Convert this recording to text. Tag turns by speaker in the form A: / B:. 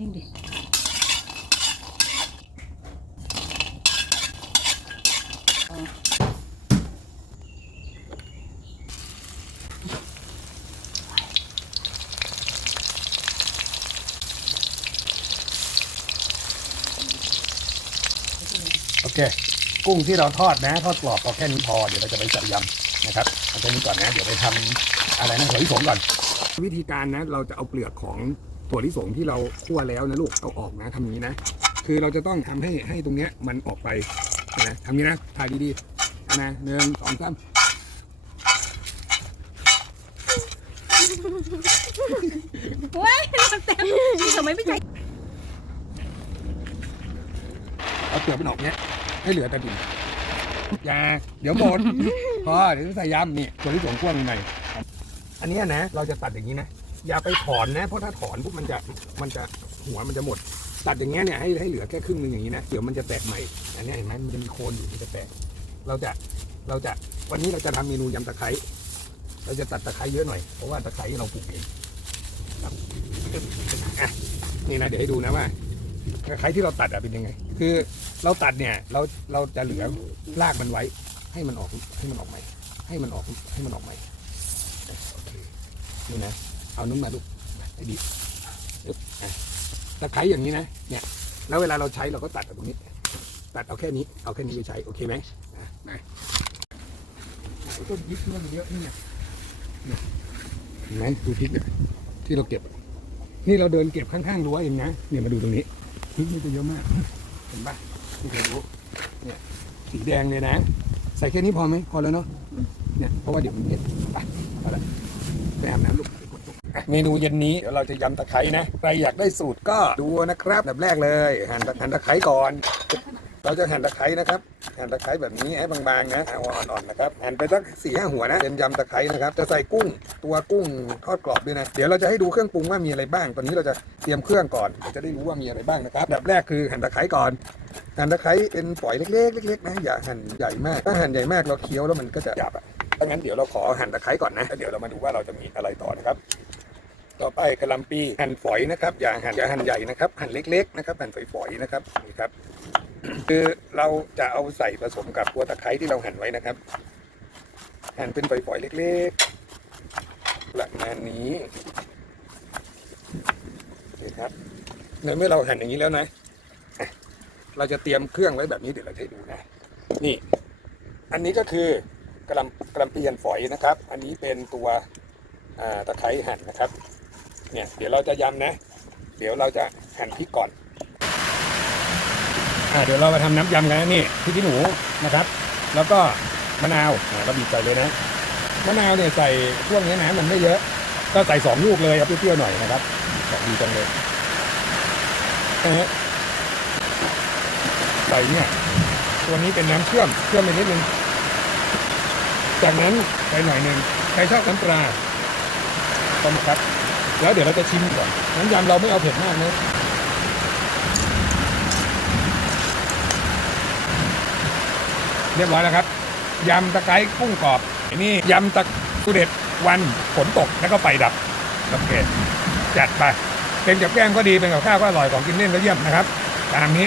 A: นิ่งดิ
B: โอเค กุ้งที่เราทอดนะ ทอดกรอบพอแค่นี้พอ เดี๋ยวเราจะไปใส่ยำนะครับเอาแค่นี้ก่อนนะ เดี๋ยวไปทำอะไรนะถั่วลิสงก่อน วิธีการนะ เราจะเอาเปลือกของ ถั่วลิสงที่เราคั่วแล้วนะลูกเอาออกนะทำอย่างนี้นะ คือเราจะต้องทำให้ให้ตรงเนี้ยมันออกไปนะทำอย่างนี้นะถ่ายดีๆนะหนึ่งสองสาม
A: เว้ยเต็มทำไมไม่ใช่
B: เอาเปลือกมันออกเนี้ยให้เหลือแต่ดินอย่าเดี๋ยวหมดพอเดี๋ยวใส่ยำนี่ถั่วลิสงคั่วลงไปอันเนี้ยนะ เราจะตัดอย่างนี้นะ อย่าไปถอนนะ เพราะถ้าถอนปุ๊บมันจะมันจะหัวมันจะหมด ตัดอย่างเงี้ยเนี่ยให้ให้เหลือแค่ครึ่งหนึงอย่างนี้นะเดี๋ยวมันจะแตกใหม่อันนี้เห็นไหมมันจะมีโคนอยู่มันจะแตก เราจะเราจะวันนี้เราจะทำเมนูยำตะไคร้เราจะตัดตะไคร้เยอะหน่อยเพราะว่าตะไคร้เราปลูกเองนี่นะเดี๋ยวให้ดูนะว่าตะไคร้ที่เราตัดอะเป็นยังไง คือเราตัดเนี่ยเราเราจะเหลือรากมันไว้ ให้มันออกให้มันออกใหม่ให้มันออกให้มันออกใหม่โอเคนี่นะ เอาน้ำมาลูกให้ดีตะไคร้อย่างนี้นะ เนี่ย แล้วเวลาเราใช้เราก็ตัดแบบตรงนี้ ตัดเอาแค่นี้ เอาแค่นี้ไปใช้ โอเคไหมอะมาต้นพริกที่มันเยอะนี่เนี่ยเนี่ยเห็นไหมดูพริกเนี่ยที่เราเก็บ นี่เราเดินเก็บข้างๆรั้วเองนะ เนี่ยมาดูตรงนี้พริกนี่จะเยอะมาก เห็นปะที่เคยรู้เนี่ย สีแดงเลยนะ ใส่แค่นี้พอไหมพอแล้วเนาะ เนี่ย เพราะว่าเดี๋ยวมันเผ็ดไปเอาละไปอาบน้ำลูก เมนูเย็นนี้เดี๋ยวเราจะยำตะไคร้นะใครอยากได้สูตรก็ดูนะครับแบบแรกเลยหั่นตะหั่นตะไคร้ก่อน เราจะหั่นตะไคร้นะครับหั่นตะไคร้แบบนี้ให้บางๆนะเอาอ่อนๆนะครับหั่นไปสักสี่ห้าหัวนะเป็นยำตะไคร้นะครับจะใส่กุ้งตัวกุ้งทอดกรอบด้วยนะเดี๋ยวเราจะให้ดูเครื่องปรุงว่ามีอะไรบ้าง ตอนนี้เราจะเตรียมเครื่องก่อนจะได้รู้ว่ามีอะไรบ้างนะครับแบบแรกคือหั่นตะไคร้ก่อนหั่นตะไคร้เป็นฝอยเล็กๆเล็กๆนะอย่าหั่นใหญ่มากถ้าหั่นใหญ่มากเราเคี้ยวแล้วมันก็จะหยาบอะถ้างั้นเดี๋ยวเราขอหั่นตะไคร้ก่อนนะแล้วเดี๋ยวเรามาดูว่าเราจะมีอะไรต่อนะครับ ต่อไปกระลำปีหั่นฝอยนะครับอย่าหั่นอย่าหั่นใหญ่นะครับหั่นเล็กๆนะครับหั่นฝอยๆนะครับนี่ครับ คือเราจะเอาใส่ผสมกับตัวตะไคร้ที่เราหั่นไว้นะครับ หั่นเป็นฝอยๆเล็กๆประมาณนี้นี่ครับในเมื่อเราหั่นอย่างนี้แล้วนะ เราจะเตรียมเครื่องไว้แบบนี้เดี๋ยวเราจะดูนะนี่ อันนี้ก็คือกระลำกระลำปีหั่นฝอยนะครับ อันนี้เป็นตัวตะไคร้หั่นนะครับ เนี่ยเดี๋ยวเราจะยำนะ เดี๋ยวเราจะหั่นพริกก่อนอ่าเดี๋ยวเรามาทำน้ำยำกันนะนี่พริกขี้หนูนะครับ แล้วก็มะนาวอ่าเราบีบใส่เลยนะมะนาวเนี่ยใส่ช่วงนี้นะมันไม่เยอะ ก็ใส่สองลูกเลยเอาเปรี้ยวๆหน่อยนะครับดีจังเลยนะฮะใส่เนี่ยตัวนี้เป็นน้ำเชื่อมเชื่อมไปนิดนึงจากนั้นใส่หน่อยหนึ่งใครชอบน้ำปลาต้มครับ แล้วเดี๋ยวเราจะชิมก่อนน้ำยำเราไม่เอาเผ็ดมากนะเรียบร้อยแล้วครับยำตะไคร้กุ้งกรอบอันนี้ยำตะกุเด็ดวันฝนตกแล้วก็ไฟดับโอเคจัดไปเป็นกับแก้มก็ดีเป็นกับข้าวก็อร่อยของกินเล่นก็เยี่ยมนะครับ ตามนี้